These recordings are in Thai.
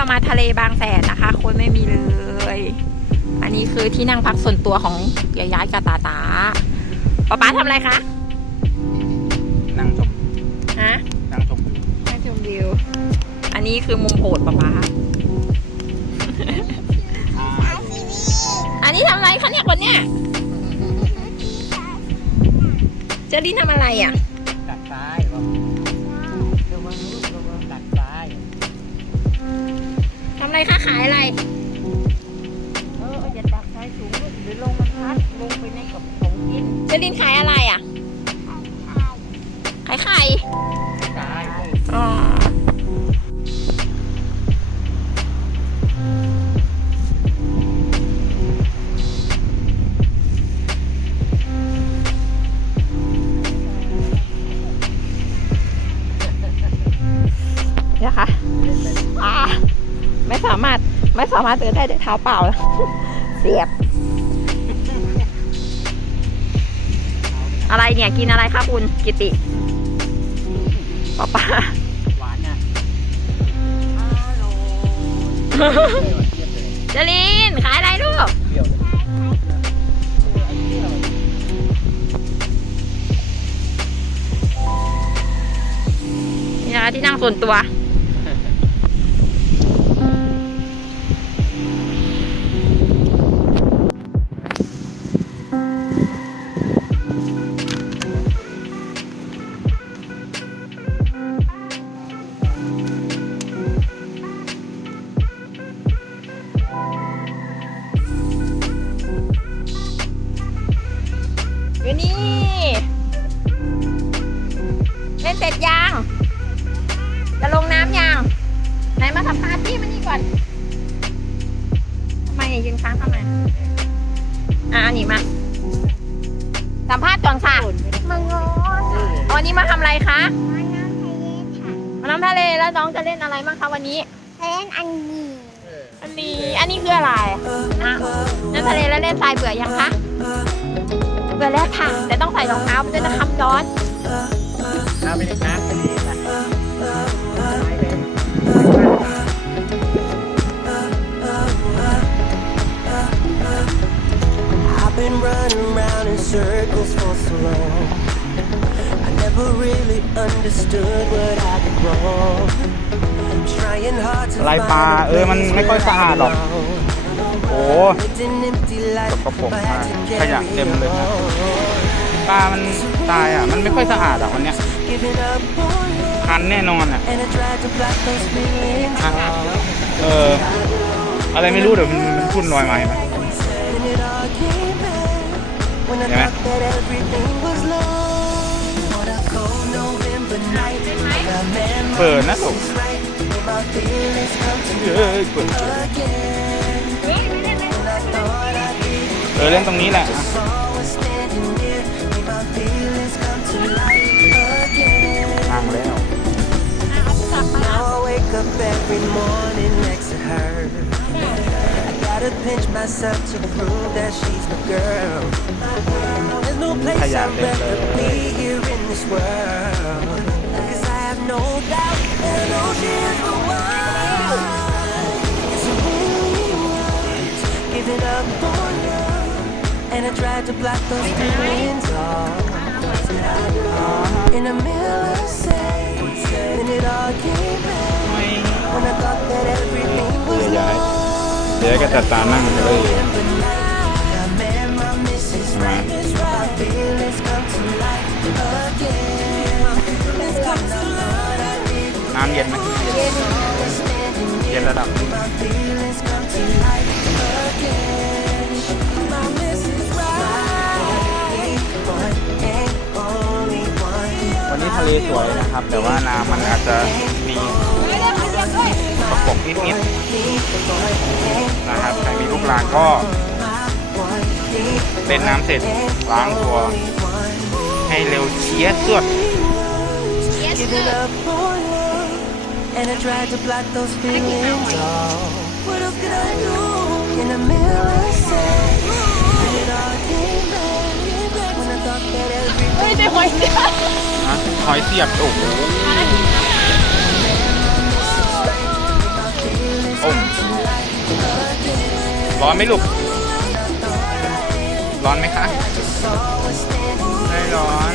เรามาทะเลบางแสนนะคะ คนไม่มีเลย อันนี้คือที่นั่งพักส่วนตัวของยายายกับตาตาป๊าป๊าทำอะไรคะ นั่งชมฮะ นั่งชมวิวนั่งชมวิว อันนี้คือมุมโปรดป๊าป๊าอันนี้ทำอะไรคะเนี่ยคนเนี่ยเจลินทำอะไรอะ คะขายอะไร เอออย่าดัดซ้ายสูงลูกเดี๋ยวลงมันพัดลงไปในกับของกินเจลินขายอะไรอะ ขายไข่ซ้ายอ๋อ ไม่สามารถเดินได้ด้วยเท้าเปล่าแล้วเสียบ อะไรเนี่ยกินอะไรคะคุณกิติป้าป้าหวานน่ะเจลินขายอะไรลูกเปรี้ยวเลยนี่นะคะที่นั่งส่วนตัว นเสร็จยัง จะลงน้ำยัง ไหนมาสัมภาษณ์พี่มันนี่ก่อน ทำไมยืนค้างทำไมอะอันนี้มา สัมภาษณ์ก่อนค่ะมังงอนวันนี้มาทำอะไรคะมาน้ำทะเลค่ะมาน้ำทะเลแล้วน้องจะเล่นอะไรบ้างคะวันนี้ เล่นอันนี้ อันนี้ อันนี้คืออะไรอะน้ำทะเลแล้วเล่นทรายเบื่อยังคะ เบื่อแล้วค่ะ แต่ต้องใส่รองเท้ามันจะทำร้อน น้ำไปในน้ำทะเลนะไปเลย I've been running around in circles for so long. I never really understood what I did wrong. Trying hard to ลายปลาเออมันไม่ค่อยสะอาดหรอกโอ้ Lived an empty life, สกปรก I มาก had to ขยะ carry เต็มเลยนะ on. ปลามันตายอะ มันไม่ค่อยสะอาดอะวันเนี้ย Giving up on love, คันแน่นอนอะ and I tried to block those feelings. เอออะไรไม่รู้เดี๋ยวมันมันพุ่นลอยมาเห็นไหม And it all came back when I Yeah. thought that everything was lost. On a cold November night, a man เปิดนะสุก right, my feelings come to เอ้ยเปิด again. And I thought I did เออเล่นตรงนี้แหละ up every morning next to her. I gotta pinch myself to prove that she's my girl. There's no place I'd rather be here in this world. Cause I have no doubt that I know she is the one. It's a really was giving up on love. And I tried to block those feelings off. In the middle say, then it all came back. ย้ายย้ายก็จัดตานั่งเลยน้ำเย็นไหมเย็นระดับวันนี้ทะเลสวยนะครับ แต่ว่าน้ำมันอาจจะ ประกบนิดๆนะครับใครมีลูกหลานก็เล่นน้ำเสร็จล้างตัว ให้เร็วเชียร์สวด Giving up on love, and I tried to block those feelings off. What else could I do? In the mirror, said, and it all came back when I thought that everything ไม่ได้หอยเสียนะหอยเสียบโอ้โห my feelings ร้อนไหมลูก ร้อนไหมคะ ไม่ร้อน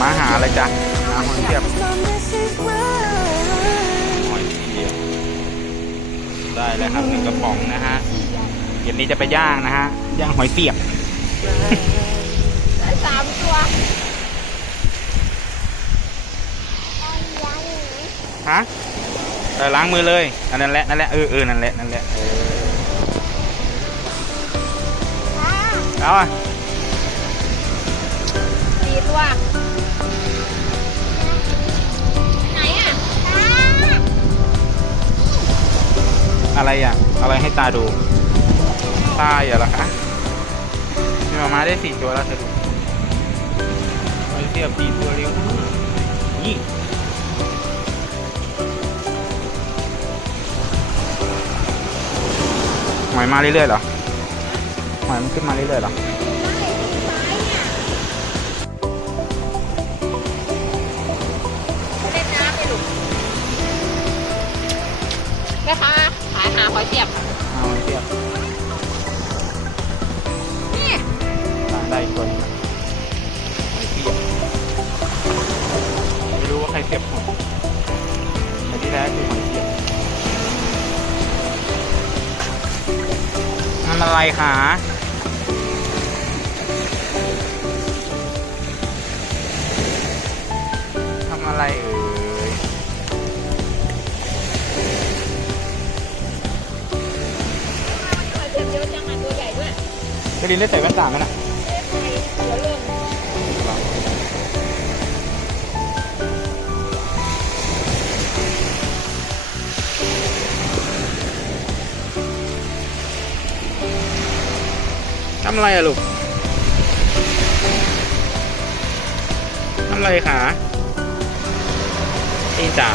มาหาอะไรจ๊ะหาหอยเสียบ ได้แล้วครับหนึ่งกระป๋องนะฮะเย็นนี้จะไปย่างนะฮะย่างหอยเสียบได้สามตัวฮะเออล้างมือเลยอันนั่นแหละนั่นแหละเออเออนั่นแหละนั่นแหละเออเอาอะสี่ตัว อะไรอะ อะไรให้ตาดูตาอย่าเหรอคะมีมามาได้สี่ตัวแล้วเธอดูหอเสียบสี่ตัวเร็วนี่หอยมาเรื่อยๆเหรอหอยมันขึ้นมาเรื่อยๆเหรอายหาหอยเสียบค่ะเอาหอยเสียบนี่ได้อีกตัวหนึงนะหอยเสียบไม่รู้ว่าใครเสียบหอยแต่ที่แรกคือหอยเสียบมันอะไรคะ กรินได้ใส่แว่นตาไหมน่ะเอ๊ะไปเดี๋ยวเริ่มทำอะไรอะลูกทำอะไรคะเอ็นจ๋า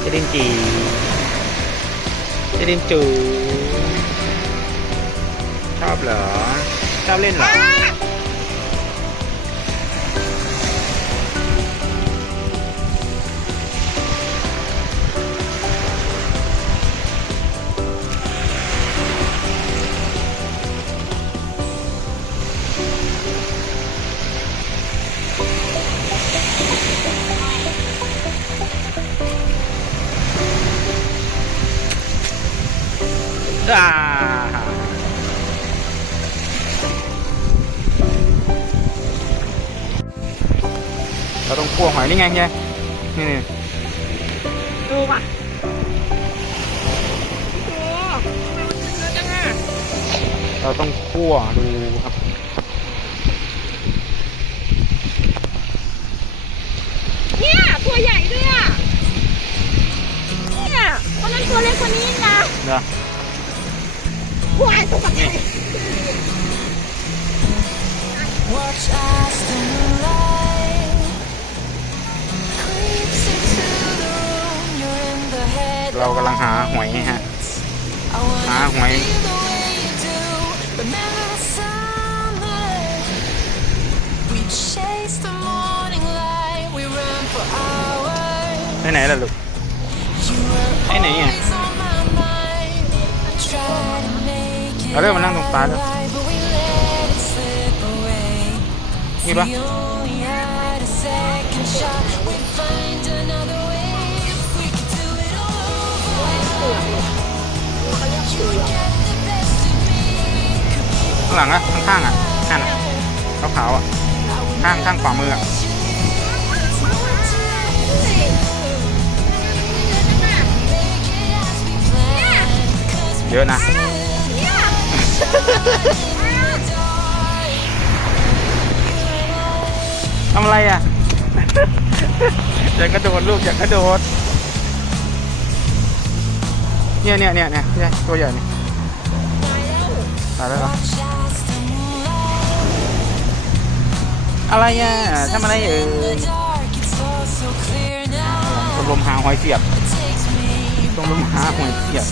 เจดินจีเจดินจู ชอบเหรอ ชอบเล่นเหรอ เราต้องคั่วหอยนี่ไงไงนี่นี่ดูป่ะโอ้ทำไมมันเยอะจังอะเราต้องคั่วดูครับเนี่ยตัวใหญ่ด้วยอะเนี่ยคนนั้นตัวเล็กกว่านี้นะเดี๋ยววายตัวใหญ่ Watch as the moonlight เรากำลังหาหอยฮะ I wanna หาหอย feel the way you do. Remember the summer? We chase the morning light. We run for hours. ไปไหนล่ะลูก You were ไปไหนอะ always on my mind. Try to make it เอาเรื่องมานั่งตรงปลาด้วย right, but we let it slip away. นี่ปะ ข้างหลังอะข้างๆอะนั่นอะขาวๆอะข้างข้างขวามืออะเยอะนะทำอะไรอะอยากกระโดดลูกอย่ากระโดด เนี่ยเนี่ยเนี่ยเนี่ยเนี่ยตัวใหญ่เนี่ยตายแล้วเหรออะไรอะทำอะไรเอ่ย dark, it's all so clear now. มรมหาหอยเสียบชมรมหาหอยเสียบ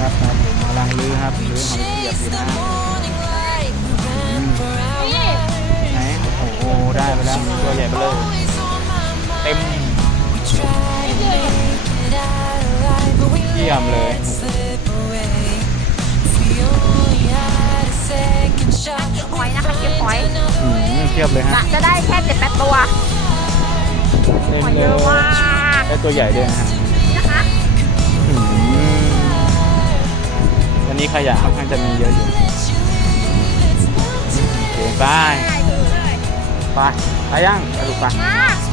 ครับครับผมกำลังลื้อครับลื้อหอยเสียบอยู่นะอืมนี่ไหนโอ้โหได้ไปแล้วตัวใหญ่ไปเลยเต็ม ยี่ยมเลย หอยนะคะเก็บหอยอืมเทียบเลยฮะจะจะได้แค่เจ็ดแปดตัวเต็มหอยเลเยยอะมากได้ตัวใหญ่ด้วยนะฮะนี่นะคะอืมวันนี้ขยะค่อนข้างจะมีเยอะอยู่โอเคไปได้ถือเลยไปไปยังไปลูกไป มา